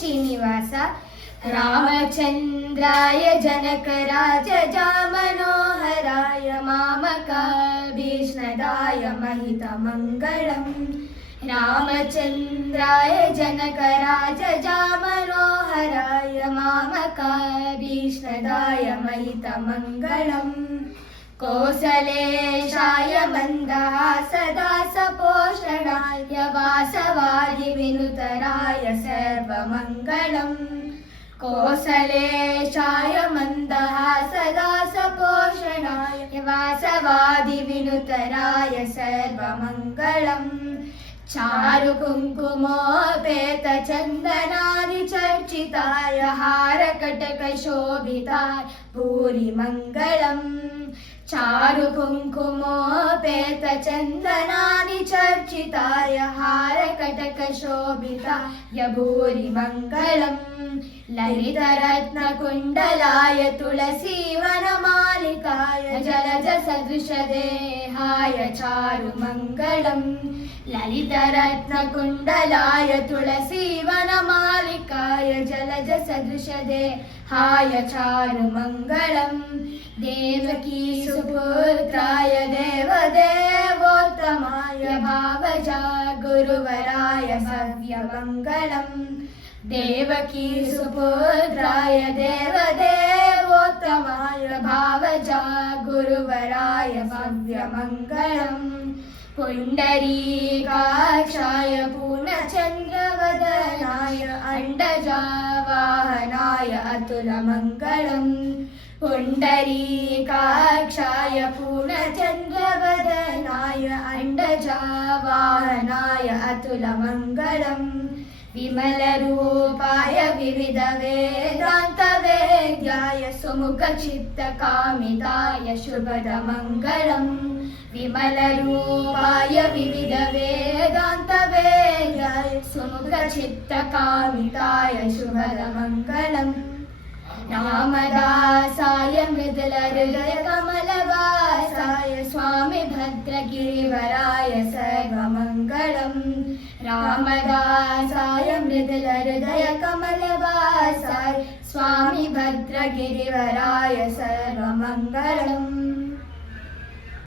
Srinivas रामचन्द्राय जनकराजजामनोहराय मामकाभीष्णदाय महितमङ्गलम् रामचन्द्राय जनकराजजामनोहराय मामकाभीष्णदाय महितमङ्गलम् कौसलेशाय मन्दहासदासपोषणाय वासवादिविनुतराय सर्वमङ्गलम् कौसलेशाय मन्दहासदासपोषणाय वासवादिविनुतराय सर्वमङ्गलम् चारुकुङ्कुमोपेतचन्दनादिचर्चिताय हारकटकशोभिताय भूरिमङ्गलम् चारुकुङ्कुमोपेतचन्दनादिचर्चिताय हारकटकशोभिताय भूरिमङ्गलम् ललितरत्नकुण्डलाय तुलसीवनमालिकाय जलजसदृशदेहाय चारुमङ्गलम् ललितरत्नकुण्डलाय तुलसीवनमालिकाय जलजसदृशदेहाय चारुमङ्गलम् Devaki सुपुत्राय देवदेवोत्तमाय भावजा गुरुवराय भव्यमङ्गलम् Devaki सुपुत्राय देवदेवोत्तमाय भावजा गुरुवराय भव्यमङ्गलम् पुण्डरीकाक्षाय पूर्णचन्द्रवदनाय अण्डजावाहनाय अतुलमङ्गलम् पुण्डरीकाक्षाय पूर्णचन्द्रवदनाय अण्डजावाहनाय अतुलमङ्गलम् विमलरूपाय विविधवेदान्तवेद्याय सुमुखचित्तकामिताय शुभदमङ्गलम् विमलरूपाय विविधवेदान्तवेद्याय सुमुखचित्तकामिताय शुभदमङ्गलम् रामदासाय मृदुलहृदयकमलवासाय Swami भद्रगिरिवराय सर्वमङ्गलम् रामदासाय मृदुलहृदयकमलवासाय Swami भद्रगिरिवराय सर्वमङ्गलम्